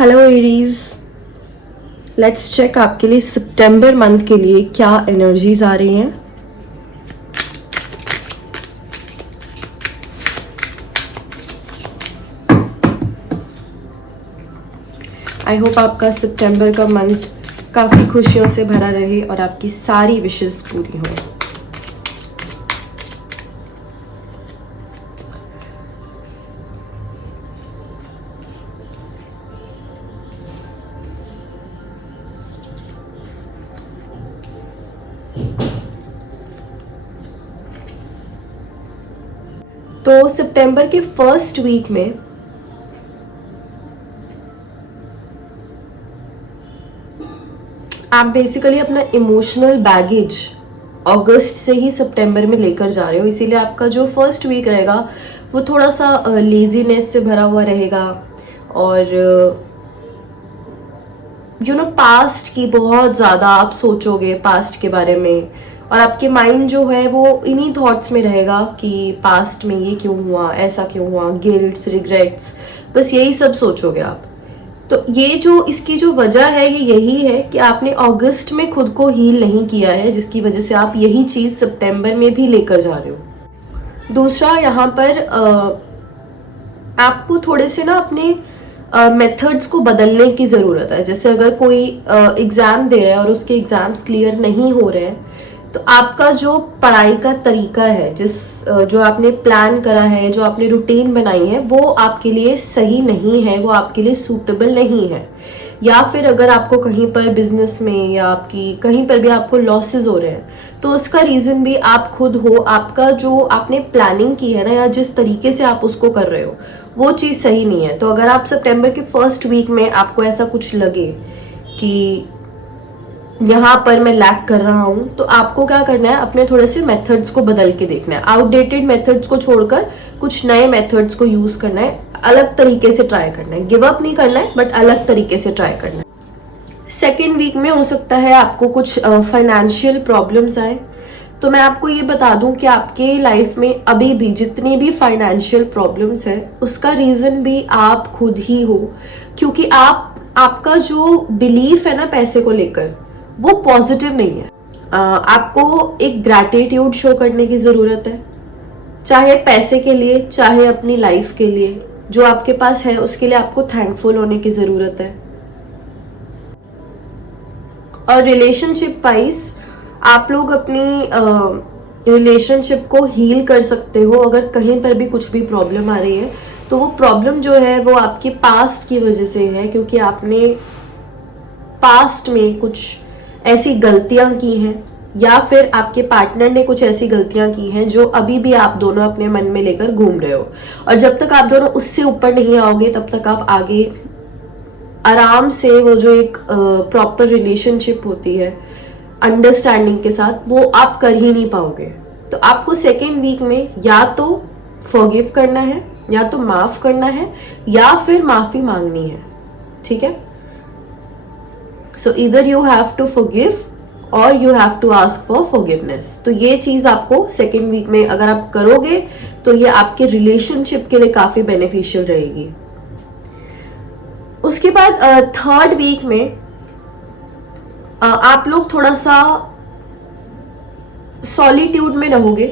Hello Aries, let's check आपके लिए सितंबर month के लिए क्या एनर्जीज आ रही हैं। आई होप आपका सितंबर का मंथ काफ़ी खुशियों से भरा रहे और आपकी सारी विशेस पूरी हो। तो सितंबर के फर्स्ट वीक में आप बेसिकली अपना इमोशनल बैगेज अगस्त से ही सितंबर में लेकर जा रहे हो, इसीलिए आपका जो फर्स्ट वीक रहेगा वो थोड़ा सा लेजीनेस से भरा हुआ रहेगा और पास्ट की बहुत ज़्यादा आप सोचोगे पास्ट के बारे में और आपके माइंड जो है वो इन्हीं थॉट्स में रहेगा कि पास्ट में ये क्यों हुआ, ऐसा क्यों हुआ, गिल्ट्स, रिग्रेट्स, बस यही सब सोचोगे आप। तो ये जो इसकी जो वजह है ये यही है कि आपने अगस्त में खुद को हील नहीं किया है, जिसकी वजह से आप यही चीज़ सितंबर में भी लेकर जा रहे हो। दूसरा, यहाँ पर आपको थोड़े से ना अपने मेथड्स को बदलने की ज़रूरत है। जैसे अगर कोई एग्ज़ाम दे रहा है और उसके एग्ज़ाम्स क्लियर नहीं हो रहे हैं, तो आपका जो पढ़ाई का तरीका है, जो आपने प्लान करा है, जो आपने रूटीन बनाई है, वो आपके लिए सही नहीं है, वो आपके लिए सूटेबल नहीं है। या फिर अगर आपको कहीं पर बिजनेस में या आपकी कहीं पर भी आपको लॉसेस हो रहे हैं, तो उसका रीज़न भी आप खुद हो। आपका जो आपने प्लानिंग की है ना, या जिस तरीके से आप उसको कर रहे हो, वो चीज़ सही नहीं है। तो अगर आप सितंबर के फर्स्ट वीक में आपको ऐसा कुछ लगे कि यहाँ पर मैं लैक कर रहा हूँ, तो आपको क्या करना है, अपने थोड़े से मेथड्स को बदल के देखना है। आउटडेटेड मेथड्स को छोड़कर कुछ नए मेथड्स को यूज़ करना है, अलग तरीके से ट्राई करना है। गिव अप नहीं करना है, बट अलग तरीके से ट्राई करना है। सेकेंड वीक में हो सकता है आपको कुछ फाइनेंशियल प्रॉब्लम्स आए, तो मैं आपको ये बता दूं कि आपके लाइफ में अभी भी जितनी भी फाइनेंशियल प्रॉब्लम्स है, उसका रीज़न भी आप खुद ही हो, क्योंकि आपका जो बिलीफ है ना पैसे को लेकर, वो पॉजिटिव नहीं है। आपको एक ग्रैटिट्यूड शो करने की ज़रूरत है, चाहे पैसे के लिए, चाहे अपनी लाइफ के लिए। जो आपके पास है उसके लिए आपको थैंकफुल होने की ज़रूरत है। और रिलेशनशिप वाइज आप लोग अपनी रिलेशनशिप को हील कर सकते हो। अगर कहीं पर भी कुछ भी प्रॉब्लम आ रही है, तो वो प्रॉब्लम जो है वो आपके पास्ट की वजह से है, क्योंकि आपने पास्ट में कुछ ऐसी गलतियां की हैं, या फिर आपके पार्टनर ने कुछ ऐसी गलतियां की हैं जो अभी भी आप दोनों अपने मन में लेकर घूम रहे हो। और जब तक आप दोनों उससे ऊपर नहीं आओगे, तब तक आप आगे आराम से वो जो एक प्रॉपर रिलेशनशिप होती है अंडरस्टैंडिंग के साथ, वो आप कर ही नहीं पाओगे। तो आपको सेकेंड वीक में या तो फॉरगिव करना है, या तो माफ करना है, या फिर माफी मांगनी है। ठीक है? So either you have to forgive और you have to ask for forgiveness. तो ये चीज आपको सेकेंड वीक में अगर आप करोगे, तो ये आपके रिलेशनशिप के लिए काफी बेनिफिशियल रहेगी। उसके बाद थर्ड वीक में आप लोग थोड़ा सा सॉलिट्यूड में रहोगे।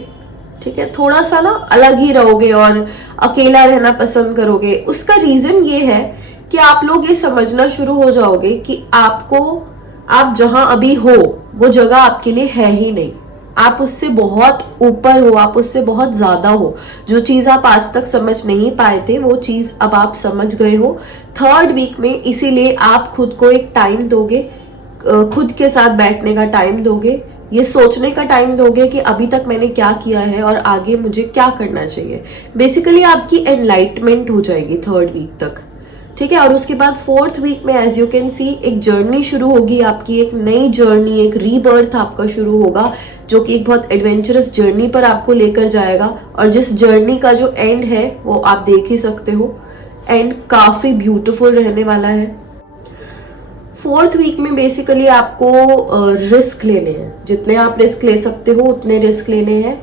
ठीक है? थोड़ा सा ना अलग ही रहोगे और अकेला रहना पसंद करोगे। उसका रीजन ये है कि आप लोग ये समझना शुरू हो जाओगे कि आप जहां अभी हो वो जगह आपके लिए है ही नहीं। आप उससे बहुत ऊपर हो, आप उससे बहुत ज्यादा हो। जो चीज आप आज तक समझ नहीं पाए थे, वो चीज अब आप समझ गए हो थर्ड वीक में। इसीलिए आप खुद को एक टाइम दोगे, खुद के साथ बैठने का टाइम दोगे, ये सोचने का टाइम दोगे कि अभी तक मैंने क्या किया है और आगे मुझे क्या करना चाहिए। बेसिकली आपकी एनलाइटमेंट हो जाएगी थर्ड वीक तक। ठीक है? और उसके बाद फोर्थ वीक में एज यू कैन सी एक जर्नी शुरू होगी आपकी, एक नई जर्नी, एक रीबर्थ आपका शुरू होगा, जो कि एक बहुत एडवेंचरस जर्नी पर आपको लेकर जाएगा। और जिस जर्नी का जो एंड है वो आप देख ही सकते हो, एंड काफी ब्यूटीफुल रहने वाला है। फोर्थ वीक में बेसिकली आपको रिस्क लेने हैं, जितने आप रिस्क ले सकते हो उतने रिस्क लेने हैं।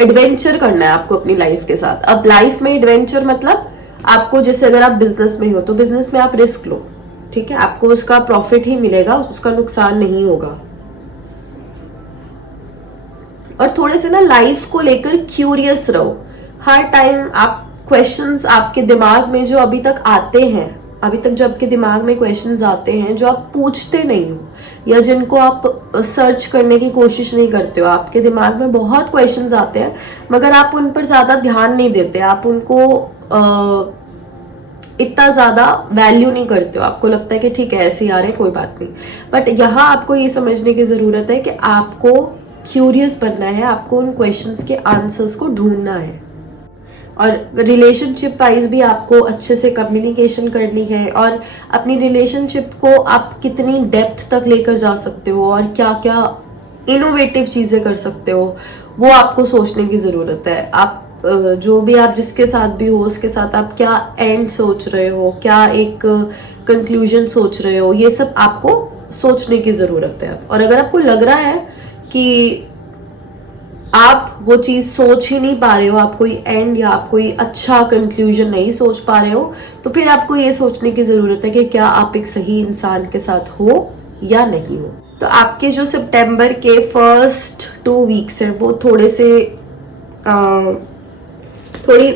एडवेंचर करना है आपको अपनी लाइफ के साथ। अब लाइफ में एडवेंचर मतलब आपको, जैसे अगर आप बिजनेस में हो तो बिजनेस में आप रिस्क लो, ठीक है, आपको उसका प्रॉफिट ही मिलेगा, उसका नुकसान नहीं होगा। और थोड़े से ना लाइफ को लेकर क्यूरियस रहो। हर टाइम आप क्वेश्चंस आपके दिमाग में जो अभी तक आते हैं, अभी तक जो आपके दिमाग में क्वेश्चंस आते हैं जो आप पूछते नहीं हो या जिनको आप सर्च करने की कोशिश नहीं करते हो, आपके दिमाग में बहुत क्वेश्चंस आते हैं मगर आप उन पर ज्यादा ध्यान नहीं देते, आप उनको इतना ज्यादा वैल्यू नहीं करते हो, आपको लगता है कि ठीक है ऐसे ही आ रहे हैं कोई बात नहीं। बट यहाँ आपको ये समझने की जरूरत है कि आपको क्यूरियस बनना है, आपको उन क्वेश्चंस के आंसर्स को ढूंढना है। और रिलेशनशिप वाइज भी आपको अच्छे से कम्युनिकेशन करनी है और अपनी रिलेशनशिप को आप कितनी डेप्थ तक लेकर जा सकते हो और क्या क्या इनोवेटिव चीजें कर सकते हो वो आपको सोचने की जरूरत है। आप जो भी आप जिसके साथ भी हो उसके साथ आप क्या एंड सोच रहे हो, क्या एक कंक्लूजन सोच रहे हो, ये सब आपको सोचने की जरूरत है। और अगर आपको लग रहा है कि आप वो चीज सोच ही नहीं पा रहे हो, आप कोई एंड या आप कोई अच्छा कंक्लूजन नहीं सोच पा रहे हो, तो फिर आपको ये सोचने की जरूरत है कि क्या आप एक सही इंसान के साथ हो या नहीं हो। तो आपके जो सितंबर के फर्स्ट 2 वीक्स हैं वो थोड़े से थोड़ी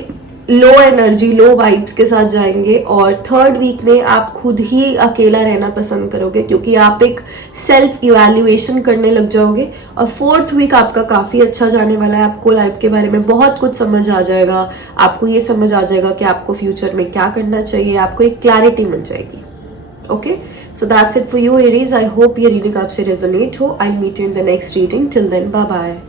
लो एनर्जी, लो वाइब्स के साथ जाएंगे और 3rd वीक में आप खुद ही अकेला रहना पसंद करोगे क्योंकि आप एक सेल्फ इवैल्यूएशन करने लग जाओगे। और 4th वीक आपका काफी अच्छा जाने वाला है, आपको लाइफ के बारे में बहुत कुछ समझ आ जाएगा, आपको ये समझ आ जाएगा कि आपको फ्यूचर में क्या करना चाहिए, आपको एक क्लैरिटी मिल जाएगी। Okay, so that's it for you Aries. I hope ये रीडिंग आपसे रेजोनेट हो। I meet you in the next reading. Till then bye bye.